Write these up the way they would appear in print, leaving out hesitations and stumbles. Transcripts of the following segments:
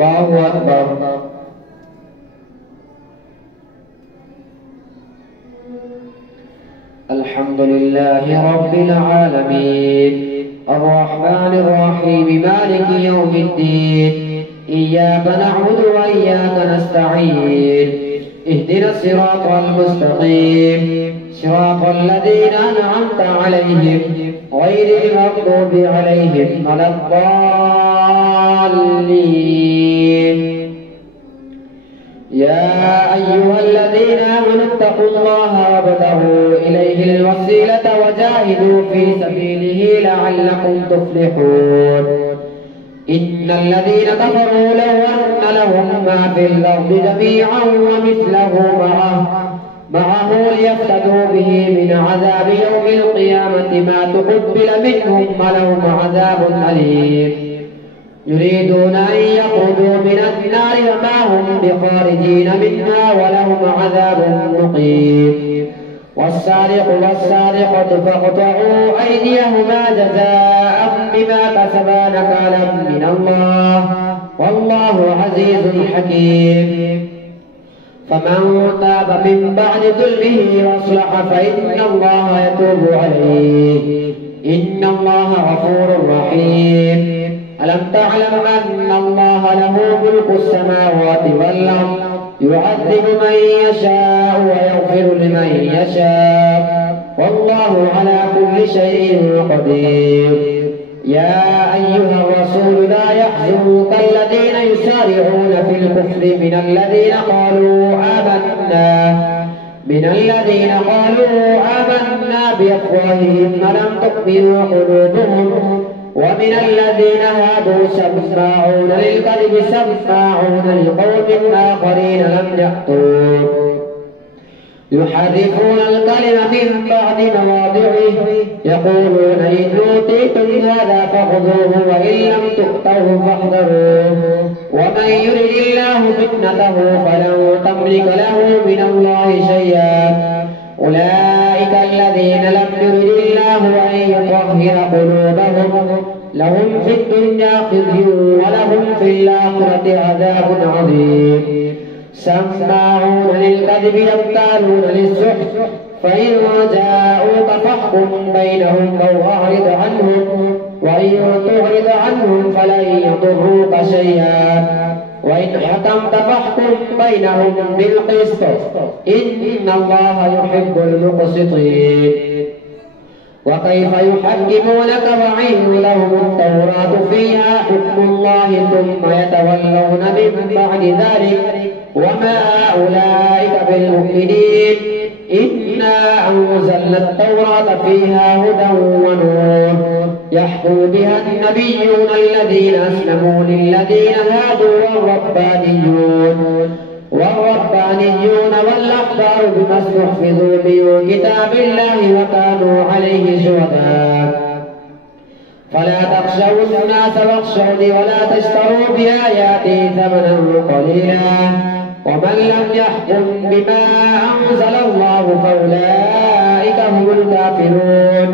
الله أكبر. الحمد لله رب العالمين الرحمن الرحيم مالك يوم الدين إياك نعبد وإياك نستعين اهدنا الصراط المستقيم صراط الذين أنعمت عليهم غير المغضوب عليهم ولا الضالين. يا أيها الذين آمنوا اتقوا الله وابتغوا إليه الوسيلة وجاهدوا في سبيله لعلكم تفلحون. إن الذين كفروا لو أن لهم ما في الأرض جميعا ومثله معه ليفتدوا به من عذاب يوم القيامة ما تقبل منهم ولهم عذاب أليم. يريدون أن يخرجوا من النار وما هم بخارجين منها ولهم عذاب مقيم. والسارق والسارقة فاقطعوا أيديهما جزاء بما كسبا نكالا من الله والله عزيز حكيم. فمن تاب من بعد ظلمه واصلح فإن الله يتوب عليه إن الله غفور رحيم. ألم تعلم أن الله له ملك السماوات والأرض يعذب من يشاء ويغفر لمن يشاء والله على كل شيء قدير. يا أيها الرسول لا يحزنك الذين يسارعون في الكفر من الذين قالوا آمنا بأفواههم ولم تؤمن قلوبهم ومن الذين هادوا سماعون للكذب سماعون لقوم آخرين لم يأتوا يحرفون الكلم من بعد مواضعه يقولون إن أوتيتم هذا فخذوه وإن لم تؤتوه فاحذروه ومن يرد الله فتنته فلن تملك له من الله شيئا. أولئك الذين لم يرد الله أن يطهر قلوبهم لهم في الدنيا خزي ولهم في الآخرة عذاب عظيم. سماعون للكذب يبتالون للسحت فإن جاءوك فاحكم بينهم أو أعرض عنهم وإن تعرض عنهم فلن يضروك شيئا وإن حكمت فاحكم بينهم بالقسط إن الله يحب المقسطين. وكيف يحكمونك وعندهم التوراة فيها حكم الله ثم يتولون من بعد ذلك وما أولئك بالمؤمنين. إنا أنزلنا التوراة فيها هدى ونور يحكم بها النبيون الذين أسلموا للذين هادوا والربانيون والأحبار بما استحفظوا من كتاب الله وكانوا عليه شهداء. فلا تخشوا الناس واخشوني ولا تشتروا بآياتي ثمنا قليلا ومن لم يحكم بما أنزل الله فأولئك هم الكافرون.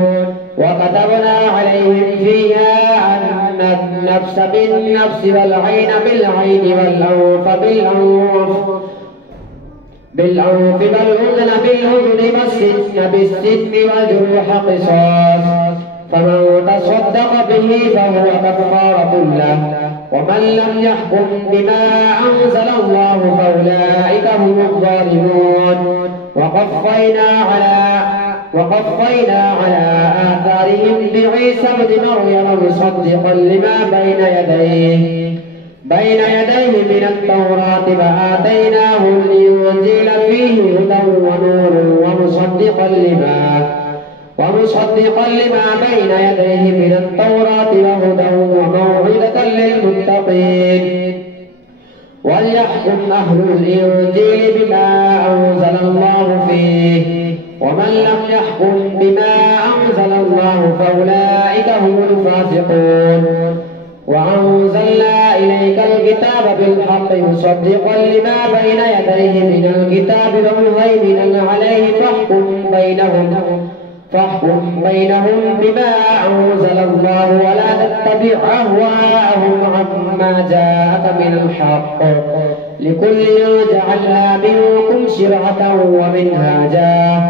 وكتبنا عليهم فيها أن النفس بالنفس والعين بالعين والأنف بالأنف والأذن بالأذن والسن بالسن والجروح قصاص فمن تصدق به فهو كفارة له ومن لم يحكم بما أنزل الله فأولئك هم الظالمون. وقفينا على آثارهم بعيسى ابن مريم مصدقا لما بين يديه من التوراة وآتيناه الإنجيل فيه هدى ونور ومصدقا لما بين يديه من التوراة وهدى وموعظة للمتقين. وليحكم أهل الإنجيل بما أنزل الله فيه ومن لم يحكم بما أنزل الله فأولئك هم الفاسقون. وأنزلنا إليك الكتاب بالحق مصدقا لما بين يديه من الكتاب ومهيمنا عليه فاحكم بينهم بما أنزل الله ولا تتبع أهواءهم عما جاءك من الحق لكل جعلنا منكم شرعة ومنهاجا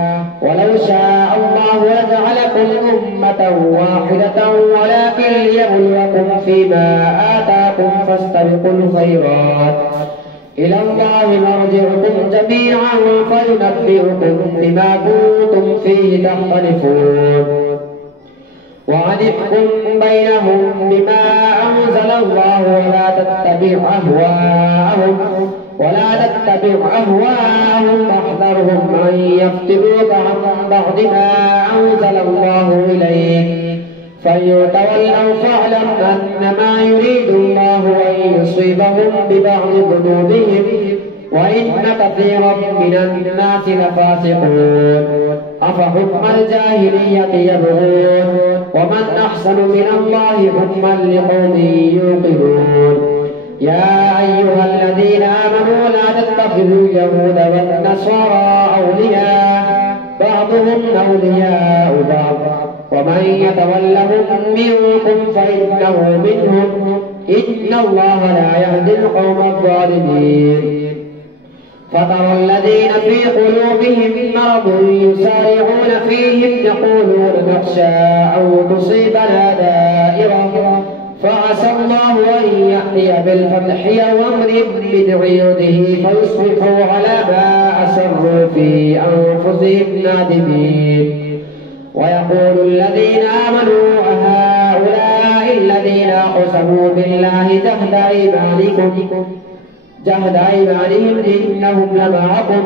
ولو شاء الله لجعلكم أمة واحدة ولكن ليبلوكم فيما آتاكم فاستبقوا الخيرات إلى الله مرجعكم جميعا فينبئكم بما كنتم فيه تختلفون وأنحكم بينهم بما أنزل الله ولا تتبع أهواءهم واحذرهم أن يفتنوك عن بعض ما أنزل الله إليك فإن تولوا فاعلم أنما يريد الله أن يصيبهم ببعض ذنوبهم وإن كثيرا من الناس لفاسقون أفحكم الجاهلية يبغون ومن أحسن من الله حكما لقوم يوقنون يا أيها الذين آمنوا لا تتخذوا اليهود والنصارى أولياء بعضهم أولياء بعض ومن يتولهم منكم فإنه منهم إن الله لا يهدي القوم الظالمين فترى الذين في قلوبهم مرض يسارعون فيهم يقولون نخشى أن تصيبنا دائرة فعسى الله أن يأتي بالفتح أو أمر من عنده فيصبحوا على ما أسروا في أنفسهم نادمين ويقول الذين آمنوا أهؤلاء الذين أقسموا بالله جهد أيمانهم إنهم لمعكم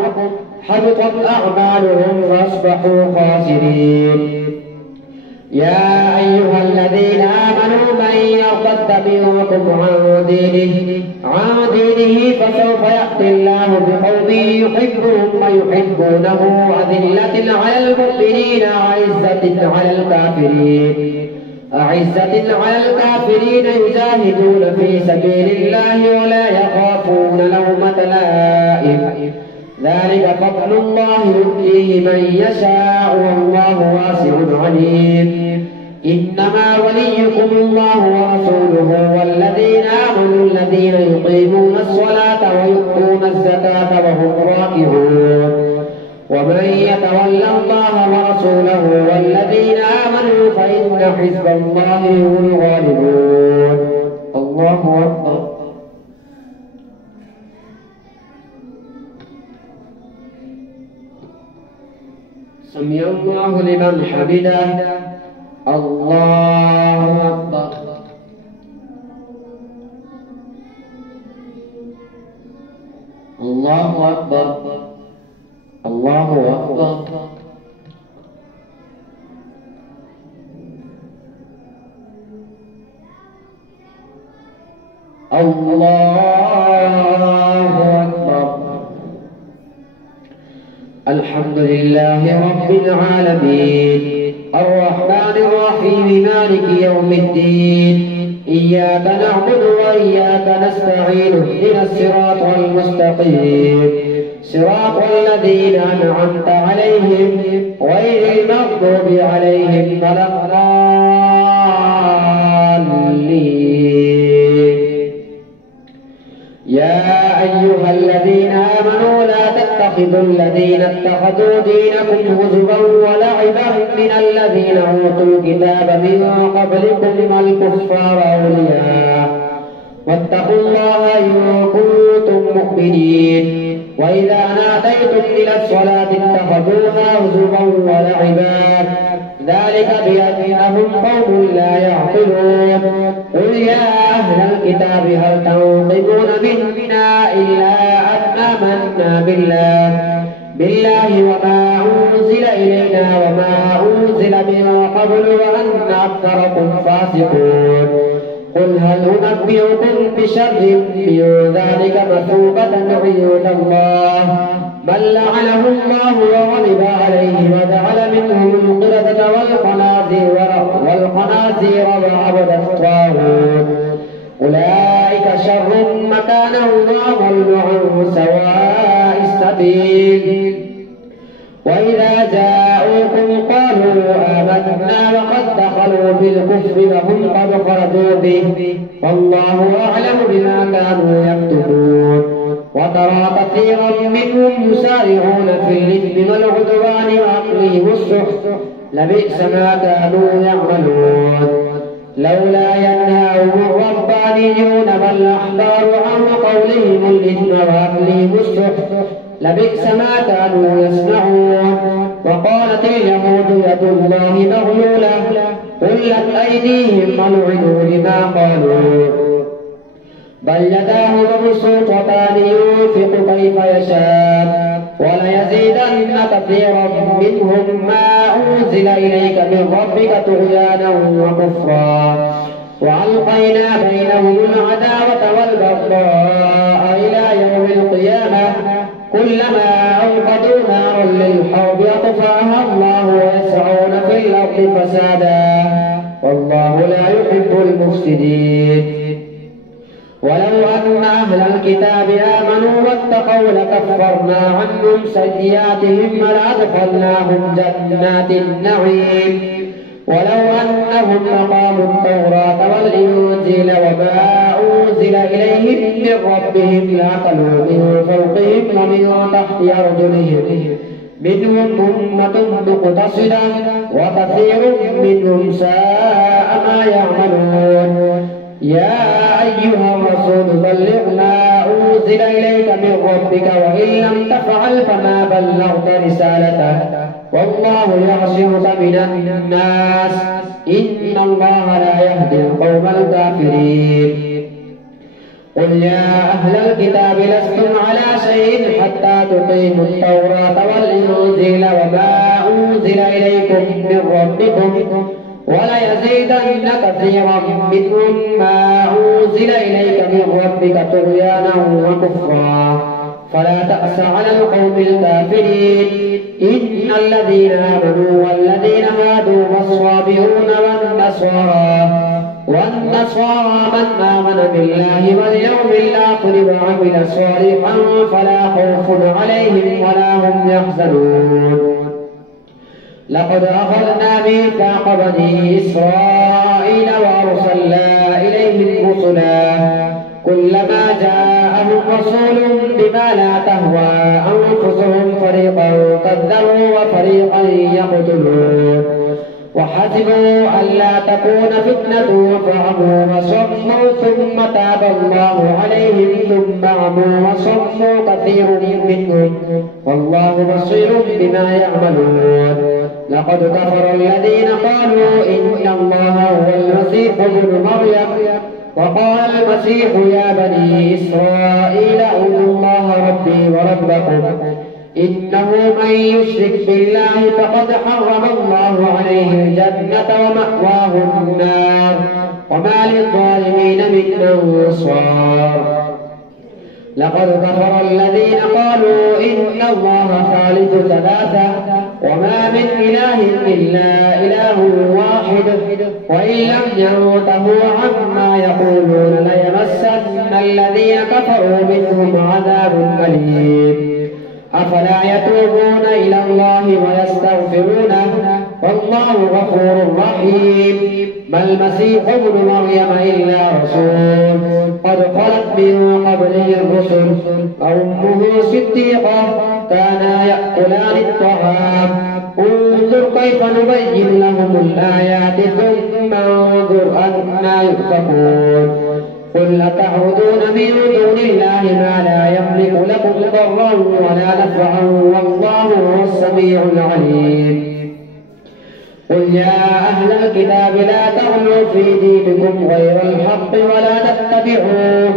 حبطت أعمالهم فأصبحوا خاسرين يا أيها الذين آمنوا من يرتد منكم عن دينه فسوف يأتي الله بقوم يحبهم ويحبونه أذلة على المؤمنين أعزة على الكافرين يجاهدون في سبيل الله ولا يخافون لومة لائم ذلك فضل الله يؤتيه من يشاء والله واسع عليم إنما وليكم الله ورسوله والذين آمنوا الذين يقيمون الصلاة ويؤتون الزكاة وهم راكعون ومن يتول الله ورسوله والذين آمنوا فإن حزب الله هم الغالبون الله أكبر سمع الله لمن حمده الله أكبر الله أكبر الله أكبر الله أكبر الحمد لله رب العالمين الرحمن الرحيم مالك يوم الدين إياك نعبد وإياك نستعين اهدنا الصراط المستقيم صراط الذين أنعمت عليهم غير المغضوب عليهم ولا الضالين يا أيها الذين آمنوا لا تتخذوا الذين اتخذوا دينكم هزوا ولعبا من الذين أوتوا الكتاب من قبلكم والكفار أولياء واتقوا الله إن كنتم مؤمنين وإذا ناديتم إلى الصلاة اتخذوها هزوا ولعبا ذلك بأنهم قوم لا يعقلون قل يا أهل الكتاب هل تنقمون منا إلا أن آمنا بالله وما أنزل إلينا وما أنزل من قبل وأن أكثركم فاسقون قل هل أنبئكم بشر من ذلك مثوبة عند الله بل لعنه الله وغضب عليه وجعل منهم القردة والخنازير وعبد الطاغوت أولئك شر مكانا وأضل عن سواء السبيل وإذا جاءوكم قالوا بالكفر وهم قد خرجوا به والله أعلم بما كانوا يكتبون وترى كثيرا منهم يسارعون في الإثم والعدوان وأكلهم السحت لبئس ما كانوا يعملون لولا ينهاهم الربانيون والأحبار عن قولهم الإثم وأكلهم السحت لبئس ما كانوا يصنعون وقالت اليهود يد الله مغلولة غلت أيديهم ولعنوا لما قالوا بل يداه مبسوطتان ينفق كيف يشاء وليزيدن كثيرا منهم ما أنزل إليك من ربك طغيانا وكفرا وألقينا بينهم العداوة والبغضاء إلى يوم القيامة كلما أوقدوا نارا للحرب أطفأها الله ويسعون في الأرض فسادا والله لا يحب المفسدين ولو أن أهل الكتاب آمنوا واتقوا لكفرنا عنهم سيئاتهم ولأدخلناهم جنات النعيم ولو أنهم أقاموا التوراة والإنجيل وما أنزل إليهم من ربهم لأكلوا من فوقهم ومن تحت أرجلهم منهم أمة مقتصدة وكثير منهم ساء ما يعملون يا أيها الرسول بلغ ما أنزل إليك من ربك وإن لم تفعل فما بلغت رسالته والله يعصمك من الناس إن الله لا يهدي القوم الكافرين قل يا أهل الكتاب لستم على شيء حتى تقيموا التوراة والإنجيل وما أنزل إليكم من ربكم وليزيدن كثيرا منهم ما أنزل إليك من ربك طغيانا وكفرا فلا تأس على القوم الكافرين إن الذين آمنوا والذين هادوا والصابئون والنصارى من آمن بالله واليوم الآخر وعمل صالحا فلا خوف عليهم ولا هم يحزنون لقد أخذنا ميثاق بني إسرائيل وأرسلنا إليهم رسلا كلما جاءهم رسول بما لا تهوى أنفسهم فريقا كذبوا وفريقا يقتلون وحسبوا ألا تكون فتنة فعموا وصموا ثم تاب الله عليهم ثم عموا وصموا كثير منهم والله بصير بما يعملون لقد كفر الذين قالوا إن الله هو المسيح ابن مريم وقال المسيح يا بني إسرائيل اعبدوا الله ربي وربكم إنه من يشرك بالله فقد حرم الله عليه الجنة ومأواه النار وما للظالمين من أنصار لقد كفر الذين قالوا إن الله ثالث ثلاثة وما من إله إلا إله واحد وإن لم ينتهوا عما يقولون ليمسن الذين كفروا منهم عذاب أليم أفلا يتوبون إلى الله ويستغفرونه والله غفور رحيم ما المسيح ابن مريم إلا رسول قد خلت من قبله الرسل وأمه صديقة كانا يأكلان الطعام انظر كيف نبين لهم الآيات ثم انظر أنا يؤفكون قل أتعبدون من دون الله ما لا يملك لكم ضرا ولا نفعا والله هو السميع العليم قل يا أهل الكتاب لا تغلوا في دينكم غير الحق ولا تتبعوا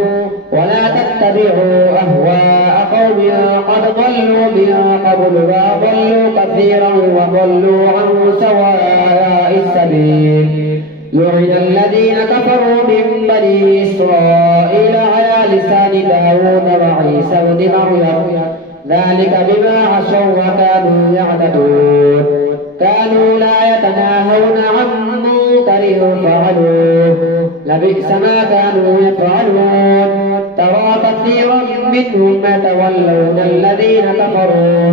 أهواء قوم قد ضلوا من قبل وأضلوا كثيرا وضلوا عن سواء السبيل لعن الذين كفروا من بني إسرائيل على لسان داود وعيسى بن مريم ذلك بما عصوا وكانوا يعتدون كانوا لا يتناهون عن منكر فعلوه لبئس ما كانوا يفعلون ترى كثيرا منهم يتولون الذين كفروا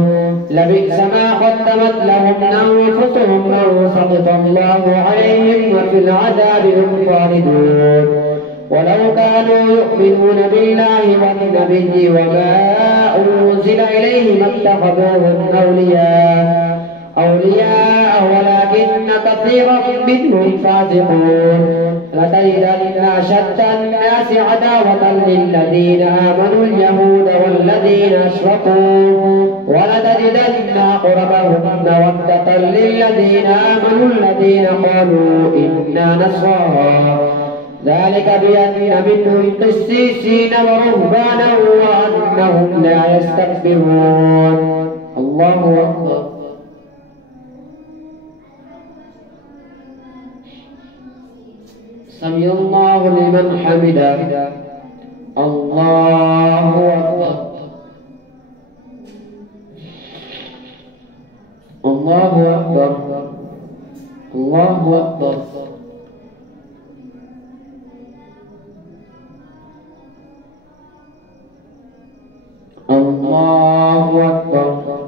لبئس ما قدمت لهم أنفسهم لو سخط الله عليهم وفي العذاب هم خالدون ولو كانوا يؤمنون بالله والنبي وما أنزل إليه ما اتخذوهم أولياء ولكن كثيرا منهم فاسقون لتجدن أشد الناس عداوة للذين آمنوا اليهود والذين أشركوا ولتجدن أقربهم مودة للذين آمنوا الذين قالوا إنا نصارى ذلك بأن منهم قسيسين ورهبانا وأنهم لا يستكبرون. الله أكبر. سمع الله لمن حمده. الله أكبر. الله أكبر. الله أكبر. الله أكبر.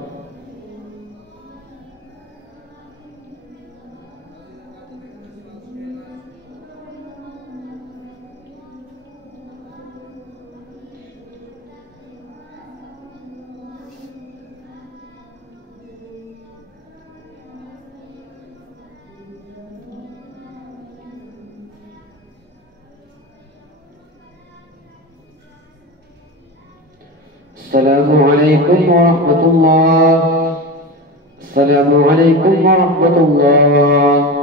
السلام عليكم ورحمة الله. السلام عليكم ورحمة الله.